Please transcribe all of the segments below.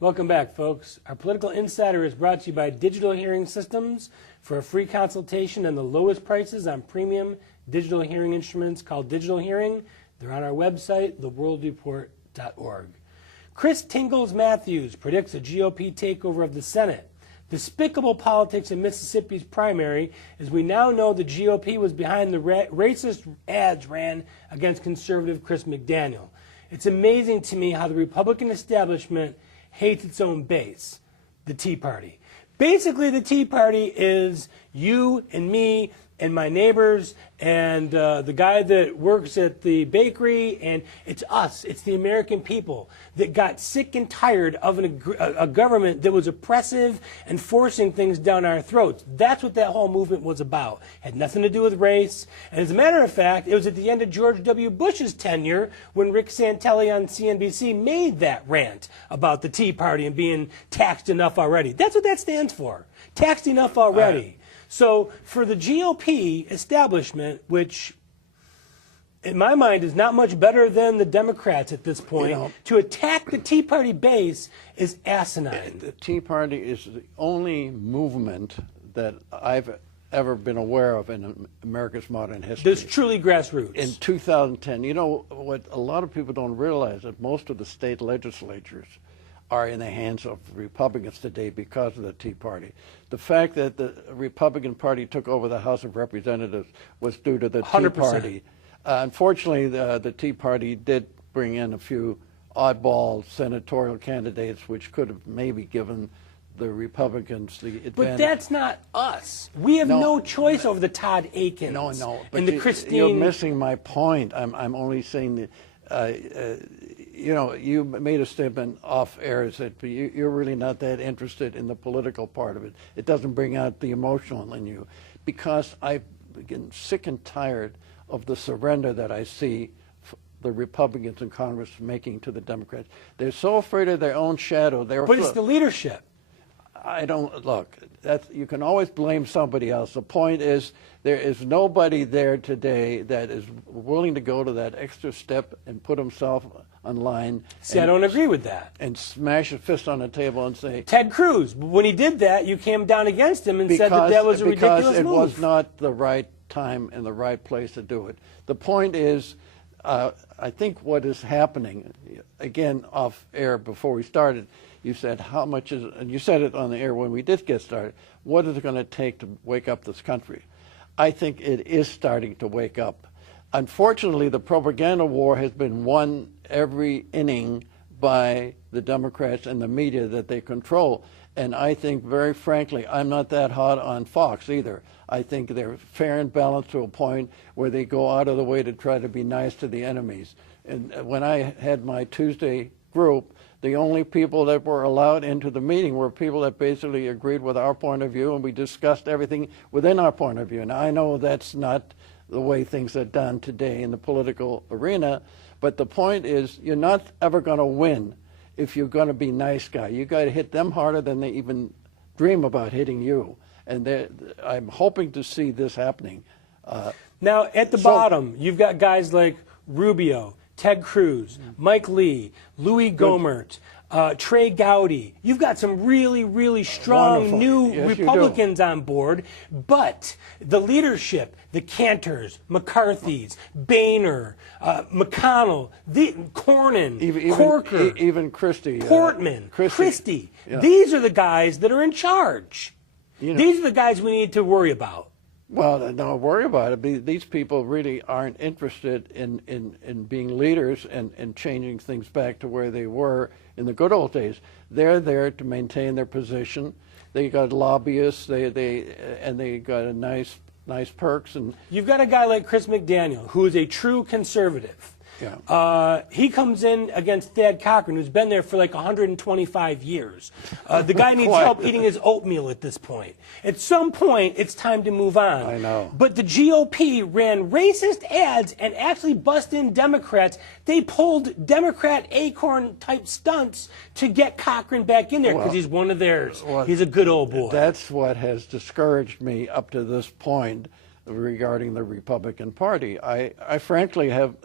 Welcome back, folks. Our Political Insider is brought to you by Digital Hearing Systems. For a free consultation and the lowest prices on premium digital hearing instruments called Digital Hearing, they're on our website, theworldreport.org. Chris Tingles Mathews predicts a GOP takeover of the Senate. Despicable politics in Mississippi's primary, as we now know the GOP was behind the racist ads ran against conservative Chris McDaniel. It's amazing to me how the Republican establishment hates its own base, the Tea Party. Basically, the Tea Party is you and me and my neighbors and the guy that works at the bakery, and it's us, it's the American people that got sick and tired of a government that was oppressive and forcing things down our throats. That's what that whole movement was about. Had nothing to do with race. And as a matter of fact, it was at the end of George W. Bush's tenure when Rick Santelli on CNBC made that rant about the Tea Party and being taxed enough already. That's what that stands for. Taxed enough already. So for the GOP establishment, which in my mind is not much better than the Democrats at this point, to attack the Tea Party base is asinine. The Tea Party is the only movement that I've ever been aware of in America's modern history. That's truly grassroots. In 2010, you know what a lot of people don't realize, that most of the state legislatures are in the hands of Republicans today because of the Tea Party. The fact that the Republican Party took over the House of Representatives was due to the 100%. Tea Party. Unfortunately, the Tea Party did bring in a few oddball senatorial candidates, which could have maybe given the Republicans the advantage. But that's not us. We have no choice over the Todd Aikens. No. But and the Christine. You're missing my point. I'm only saying that. You know, you made a statement off air that you're really not that interested in the political part of it. It doesn't bring out the emotional in you, because I've been sick and tired of the surrender that I see the Republicans in Congress making to the Democrats. They're so afraid of their own shadow. But it's the leadership. I don't, look, you can always blame somebody else. The point is, there is nobody there today that is willing to go to that extra step and put himself on line. See, I don't agree with that. And smash a fist on the table and say... Ted Cruz, when he did that, you came down against him and said that was a ridiculous move. Because it was not the right time and the right place to do it. The point is, I think what is happening, again, off air before we started, you said how much is, and you said it on the air when we did get started, what is it going to take to wake up this country? I think it is starting to wake up. Unfortunately, the propaganda war has been won every inning by the Democrats and the media that they control. And I think, very frankly, I'm not that hot on Fox either. I think they're fair and balanced to a point where they go out of the way to try to be nice to the enemies. And when I had my Tuesday group, the only people that were allowed into the meeting were people that basically agreed with our point of view, and we discussed everything within our point of view. Now, I know that's not the way things are done today in the political arena, but the point is, you're not ever going to win if you're going to be nice guy. You got to hit them harder than they even dream about hitting you. And I'm hoping to see this happening. Now, at the bottom, you've got guys like Rubio, Ted Cruz, Mike Lee, Louis Gohmert, Trey Gowdy. You've got some really, really strong new Republicans on board, but the leadership, the Cantors, McCarthy's, Boehner, McConnell, Cornyn, Corker, even Christie, Portman, Christie. Yeah. These are the guys that are in charge. You know, these are the guys we need to worry about. Well, don't worry about it. These people really aren't interested in being leaders and changing things back to where they were in the good old days. They're there to maintain their position. They got lobbyists. They got a nice perks. And you've got a guy like Chris McDaniel, who is a true conservative. Yeah. He comes in against Thad Cochran, who's been there for like 125 years. The guy needs help eating his oatmeal at this point. At some point, it's time to move on. I know. But the GOP ran racist ads and actually bust in Democrats. They pulled Democrat acorn-type stunts to get Cochran back in there because he's one of theirs. He's a good old boy. That's what has discouraged me up to this point regarding the Republican Party. I frankly have...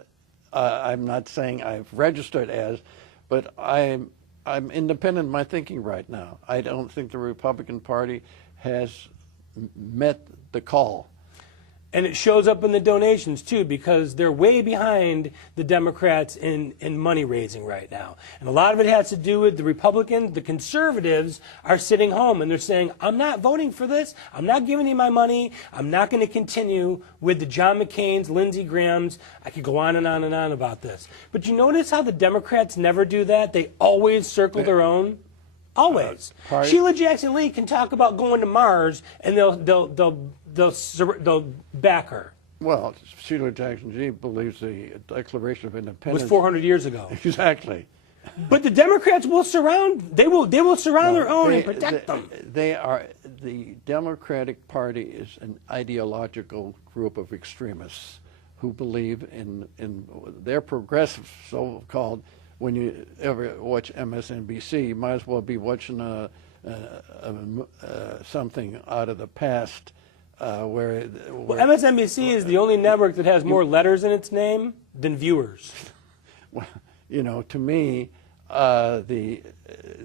I'm not saying I've registered as, but I'm I'm independent in my thinking right now. I don't think the Republican Party has met the call. And it shows up in the donations, too, because they're way behind the Democrats in money raising right now. And a lot of it has to do with the Republicans. The conservatives are sitting home and they're saying, I'm not voting for this. I'm not giving you my money. I'm not going to continue with the John McCain's, Lindsey Graham's. I could go on and on and on about this. But you notice how the Democrats never do that? They always circle their own. Always. Sheila Jackson Lee can talk about going to Mars, and they'll back her. Well, Sheila Jackson Lee believes the Declaration of Independence was 400 years ago. Exactly. But the Democrats will surround. They will surround their own and protect them. The Democratic Party is an ideological group of extremists who believe in their progressive so-called. When you ever watch MSNBC, you might as well be watching something out of the past. Where MSNBC is the only network that has more letters in its name than viewers. Well, to me, the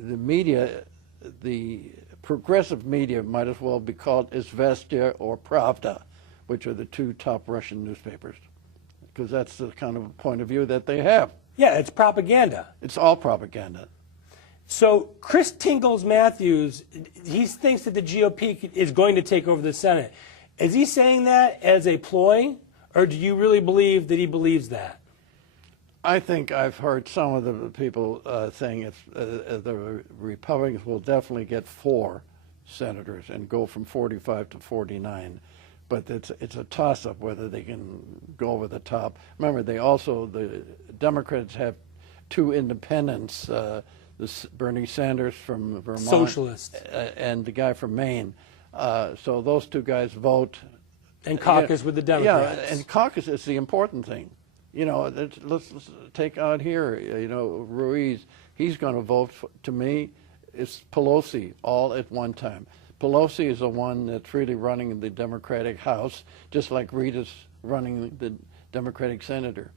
media, the progressive media, might as well be called Izvestia or Pravda, which are the two top Russian newspapers, because that's the kind of point of view that they have. Yeah, it's propaganda. It's all propaganda. So Chris Tingles Mathews, he thinks that the GOP is going to take over the Senate. Is he saying that as a ploy, or do you really believe that he believes that? I think I've heard some of the people saying the Republicans will definitely get 4 senators and go from 45 to 49. But it's a toss-up whether they can go over the top. Remember, the Democrats have 2 independents, Bernie Sanders from Vermont, socialist, and the guy from Maine. So those 2 guys vote and caucus with the Democrats. Yeah, and caucus is the important thing. Let's take out here. Ruiz. He's going to vote to me. It's Pelosi all at one time. Pelosi is the one that's really running the Democratic House, just like Rita's running the Democratic Senate.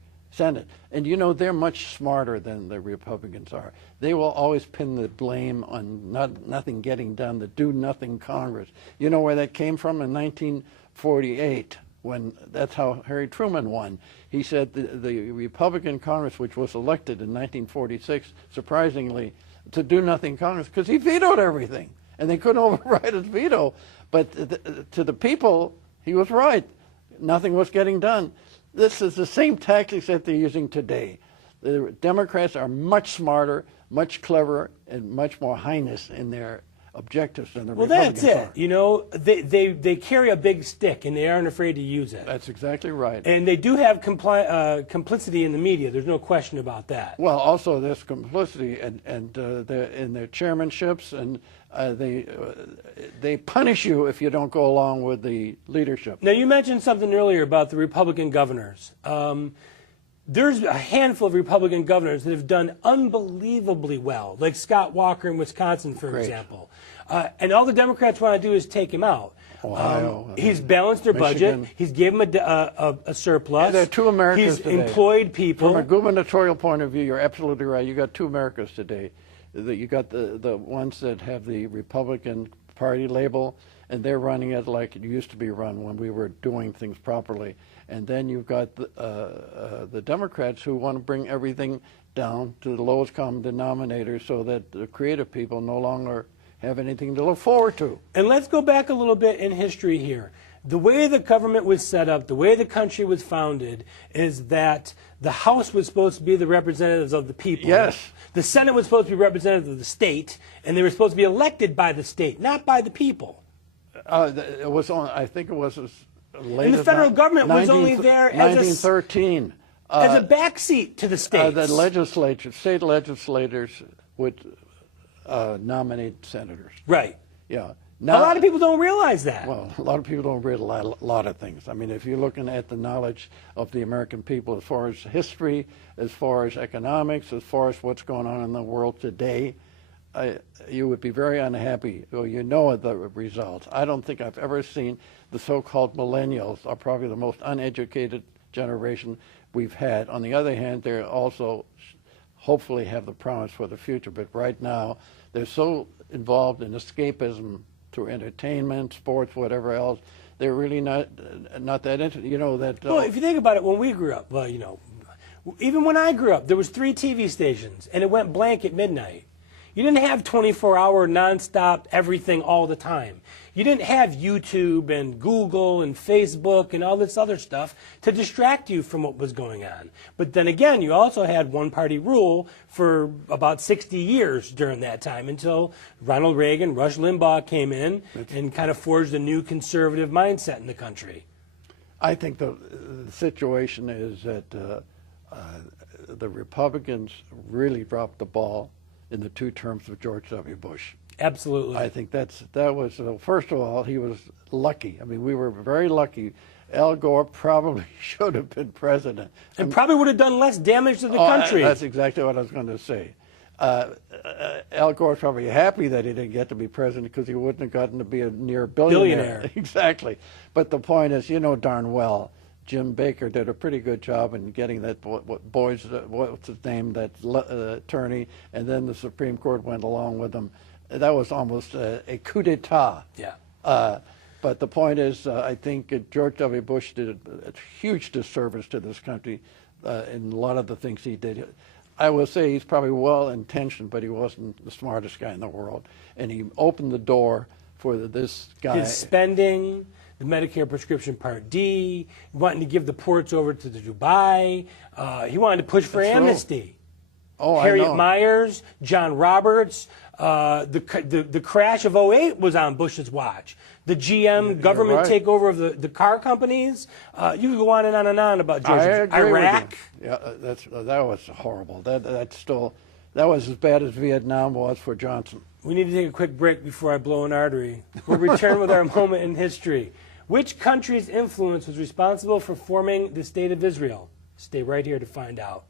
And they're much smarter than the Republicans are. They will always pin the blame on nothing getting done, the do-nothing Congress. You know where that came from? In 1948, when that's how Harry Truman won. He said the Republican Congress, which was elected in 1946, surprisingly, to do-nothing Congress, because he vetoed everything. And they couldn't override his veto. But to the people, he was right. Nothing was getting done. This is the same tactics that they're using today. The Democrats are much smarter, much cleverer, and much more heinous in their objectives than the Republican Party. Well, that's it. They carry a big stick, and they aren't afraid to use it. That's exactly right. And they do have complicity in the media. There's no question about that. Well, also there's complicity in their chairmanships, and they punish you if you don't go along with the leadership. Now, you mentioned something earlier about the Republican governors. There's a handful of Republican governors that have done unbelievably well, like Scott Walker in Wisconsin, for example. And all the Democrats want to do is take him out. Ohio, he's balanced their Michigan. budget. He's given them a surplus. Yeah, there are 2 Americas He's today. employed people. From a gubernatorial point of view, you're absolutely right. You got 2 Americas today. You got the ones that have the Republican Party label, and they're running it like it used to be run when we were doing things properly. And then you've got the Democrats who want to bring everything down to the lowest common denominator so that the creative people no longer have anything to look forward to. And let's go back a little bit in history here. The way the government was set up, the way the country was founded, is that the House was supposed to be the representatives of the people. Yes. The Senate was supposed to be representatives of the state, and they were supposed to be elected by the state, not by the people. It was on, I think it was as late And the as federal government was only there as 1913. As a backseat to the states. The legislature, state legislators would nominate senators. Right. Yeah. Now, a lot of people don't realize that. Well, a lot of people don't realize a lot of things. I mean, if you're looking at the knowledge of the American people as far as history, as far as economics, as far as what's going on in the world today, you would be very unhappy. Well, you know the results. I don't think I've ever seen the so-called millennials are probably the most uneducated generation we've had. On the other hand, they're also hopefully have the promise for the future. But right now, they're so involved in escapism through entertainment, sports, whatever else. They're really not that interested. You know that. Well, if you think about it, when we grew up, well, you know, even when I grew up, there was 3 TV stations, and it went blank at midnight. You didn't have 24-hour nonstop everything all the time. You didn't have YouTube and Google and Facebook and all this other stuff to distract you from what was going on. But then again, you also had one-party rule for about 60 years during that time until Ronald Reagan, Rush Limbaugh came in and kind of forged a new conservative mindset in the country. I think the situation is that the Republicans really dropped the ball in the 2 terms of George W. Bush. Absolutely. I think that was, first of all, he was lucky. I mean, we were very lucky. Al Gore probably should have been president. And probably would have done less damage to the country. That's exactly what I was going to say. Al Gore's probably happy that he didn't get to be president because he wouldn't have gotten to be a near billionaire. Exactly. But the point is, you know darn well, Jim Baker did a pretty good job in getting that what's his name, that attorney, and then the Supreme Court went along with him. That was almost a coup d'etat. Yeah. But the point is, I think George W. Bush did a huge disservice to this country in a lot of the things he did. I will say he's probably well-intentioned, but he wasn't the smartest guy in the world. And he opened the door for this guy. His spending, the Medicare prescription Part D, wanting to give the ports over to the Dubai. He wanted to push for amnesty. Oh, Harriet I know. Myers, John Roberts. The crash of '08 was on Bush's watch. The GM government takeover of the car companies. You could go on and on and on about George. I agree Iraq. with you. Yeah, that was horrible. That was as bad as Vietnam was for Johnson. We need to take a quick break before I blow an artery. We'll return with our moment in history. Which country's influence was responsible for forming the State of Israel? Stay right here to find out.